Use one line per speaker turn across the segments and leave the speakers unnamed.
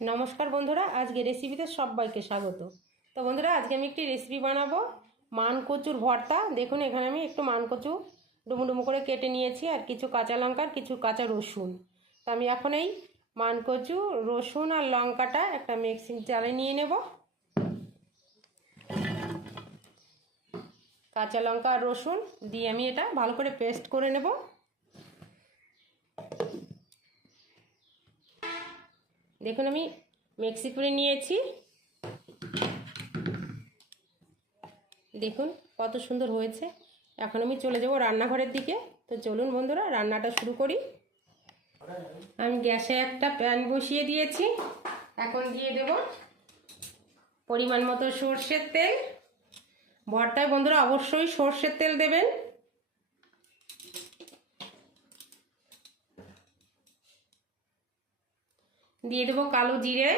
নমস্কার বন্ধুরা, আজকে রেসিপিতে সবাইকে স্বাগত। তো বন্ধুরা, আজকে আমি একটি রেসিপি বানাবো, মানকচুর ভর্তা। দেখুন, এখানে আমি একটু মান কচু ডুমো ডুমো করে কেটে নিয়েছি, আর কিছু কাঁচা লঙ্কার কিছু কাঁচা রসুন। তো আমি এখন এই মানকচু রসুন আর লঙ্কাটা একটা মিক্সিং জালে নিয়ে নেব। কাঁচা লঙ্কা আর রসুন দিয়ে আমি এটা ভালো করে পেস্ট করে নেব। দেখুন আমি মিক্সি করে নিয়েছি। দেখুন কত সুন্দর হয়েছে। এখন আমি চলে যাব রান্নাঘরের দিকে। তো চলুন বন্ধুরা, রান্নাটা শুরু করি। আমি গ্যাসে একটা প্যান বসিয়ে দিয়েছি। এখন দিয়ে দেব পরিমাণ মতো সর্ষের তেল। ভর্তায় বন্ধুরা অবশ্যই সর্ষের তেল দেবেন। দিয়ে দেবো কালো জিরে।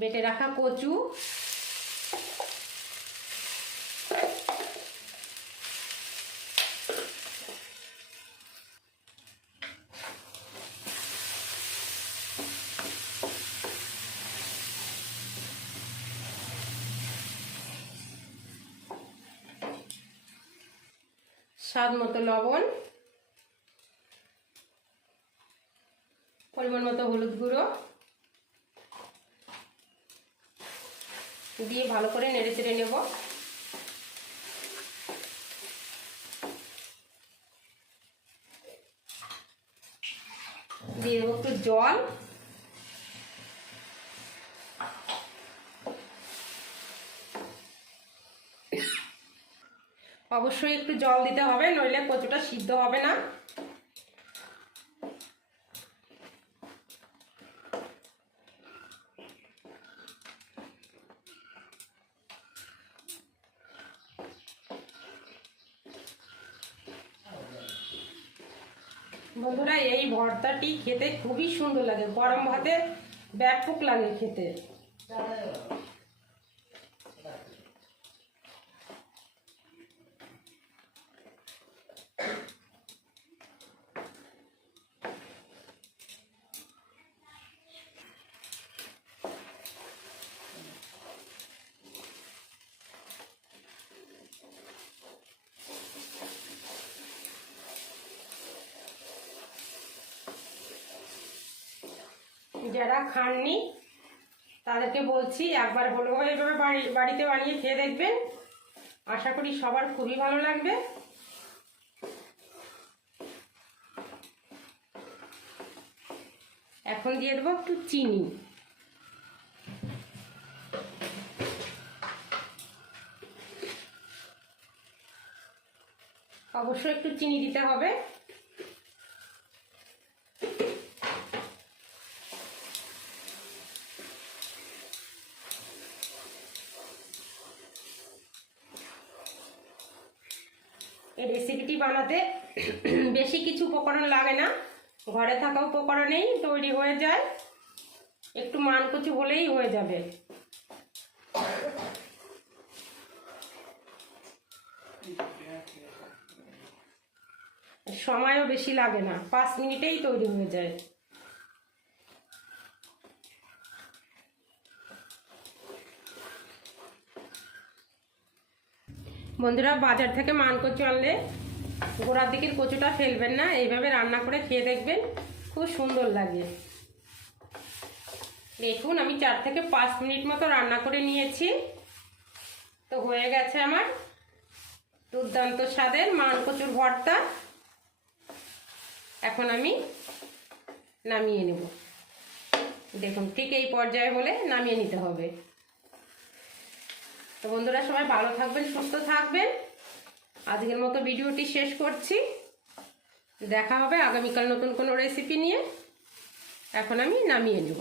বেটে রাখা কচু। স্বাদ মতো লবণ, পরিমাণ মতো হলুদ গুঁড়ো দিয়ে ভালো করে নেড়ে চেড়ে নেব। দিয়ে দেবো একটু জল। অবশ্যই একটু জল দিতে হবে, নইলে কচুটা সিদ্ধ হবে না। বন্ধুরা, এই ভর্তাটি খেতে খুবই সুন্দর লাগে। গরম ভাতে ব্যাপক লাগে খেতে। যারা খাননি, তাদেরকে বলছি, একবার হলেও এইভাবে বাড়ি, বাড়িতে বানিয়ে খেয়ে দেখবেন। আশা করি সবার খুবই ভালো লাগবে। এখন দিয়ে দেবো একটু চিনি। অবশ্যই একটু চিনি দিতে হবে। এই রেসিপিটি বানাতে বেশি কিছু উপকরণ লাগে না। ঘরে থাকা উপকরণেই তৈরি হয়ে যায়। একটু মানকুচি হলেই হয়ে যাবে। সময়ও বেশি লাগে না। পাঁচ মিনিটেই তৈরি হয়ে যায়। বন্ধুরা বাজার থেকে মান কচু আনলে গোড়ার দিকের কচুটা ফেলবেন না, এইভাবে রান্না করে খেয়ে দেখবেন, খুব সুন্দর লাগে। দেখুন, আমি চার থেকে পাঁচ মিনিট মতো রান্না করে নিয়েছি। তো হয়ে গেছে আমার দুর্দান্ত স্বাদের মান কচুর ভর্তা। এখন আমি নামিয়ে নেব। দেখুন, ঠিক এই পর্যায়ে হলে নামিয়ে নিতে হবে। তো বন্ধুরা সবাই ভালো থাকবেন, সুস্থ থাকবেন। আজকের মতো ভিডিওটি শেষ করছি। দেখা হবে আগামীকাল নতুন কোনো রেসিপি নিয়ে। এখন আমি নামিয়ে নেব।